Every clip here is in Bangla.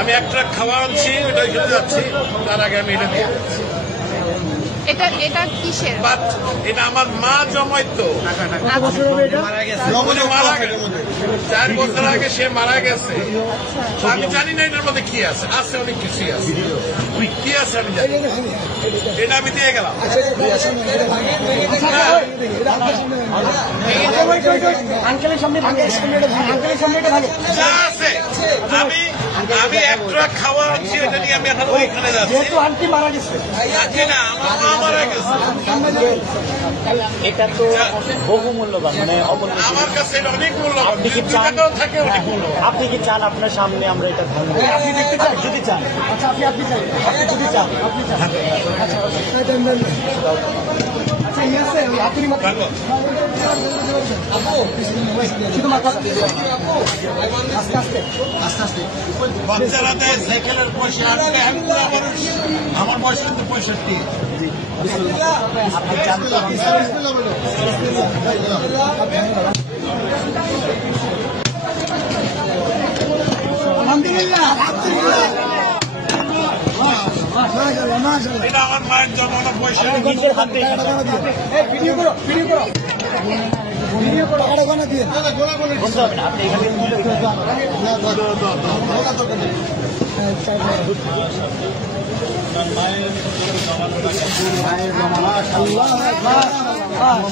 আমি এক ট্রাক খাবার আনছি, ওটা খেতে যাচ্ছি, তার আগে আমি এটা দিয়ে এটা কিসের? এটা আমার মা জমাইতো, মারা গেছে 4 বছর আগে, সে মারা গেছে। আমি জানি না এটার মধ্যে কি আছে, আছে অনেক কিছুই আছে, কি আছে আমি জানি, এটা আমি দিয়ে গেলাম। যা আছে আমি এক ট্রাক খাওয়া আনছি, এটা নিয়ে আমি এখন ওইখানে যাচ্ছি। মারা গেছে না, আমার মা মারা গেছে। এটা তো বহু মূল্যবান, মানে আমার কাছে এটা অনেক মূল্যবান, থাকে অনেক মূল্যবান। আপনি কি চান আপনার সামনে আমরা এটা ভাঙবো? আপনি দেখতে চান? যদি চান, আচ্ছা আপনি চান, আপনি যদি চান, আপনি চান, আচ্ছা বাচ্চারা দেয় সাইকেলের পয়সা, আমার বয়স কিন্তু 65। আপনি চান তো এটা আমার মায়ের জন্মানো পয়সা, নিজের হাতে বলতে হবে না, আপনি এখানে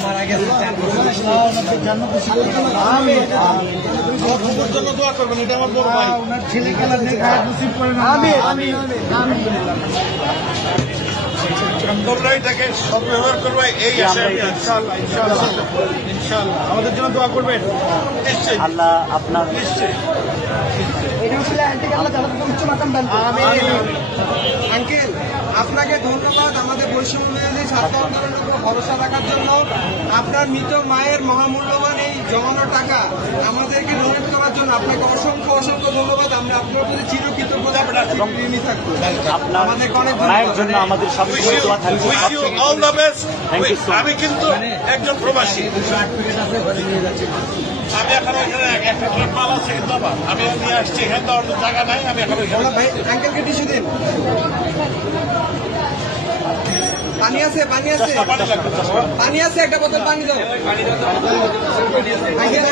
মারা গেছে 4 বছর জন্য দোয়া করবেন, এটা আমার বড় ভাই। ওনার ছেলে খেলার তোমরা এটাকে সদ্ব্যবহার করবে, এই ইনশাআল্লাহ আমাদের জন্য দোয়া করবেন। নিশ্চয়ই আল্লাহ আপনার নিশ্চয়ই। আঙ্কেল, আপনাকে ধন্যবাদ আমাদের বৈষম্য বিরোধী ছাত্র আন্দোলনের উপর ভরসা রাখার জন্য। আপনার মৃত মায়ের মহামূল্যবান এই জমানো টাকা আমাদেরকে ডোনেট করার জন্য আপনাকে অসংখ্য অসংখ্য ধন্যবাদ। আমরা আপনার প্রতি চিরকৃতজ্ঞ থাকবো। আপনার আমাদেরকে অনেক মায়ের জন্য আমাদের সবসময় দোয়া থাকবে। All the best. Thank you so much. আমি কিন্তু একজন প্রবাসী, আমি এখন ওইখানে একটা ট্রাক মাল আছে, কিন্তু আমি নিয়ে আসছি, এখানে তো অন্য জায়গা নাই, আমি এখন ওইখানে। ভাই আঙ্কেলকে টিস্যু দিন। পানি আছে, পানি আছে, পানি আছে, একটা বোতল পানি দাও। আঙ্কেল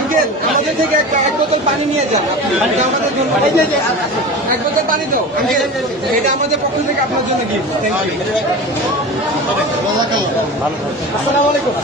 আঙ্কেল আমাদের থেকে এক বোতল পানি নিয়ে যান, আমাদের জন্য এক বোতল পানি দাও আঙ্কেল, এটা আমাদের পক্ষ থেকে আপনার জন্য গিফট। আসসালামু আলাইকুম।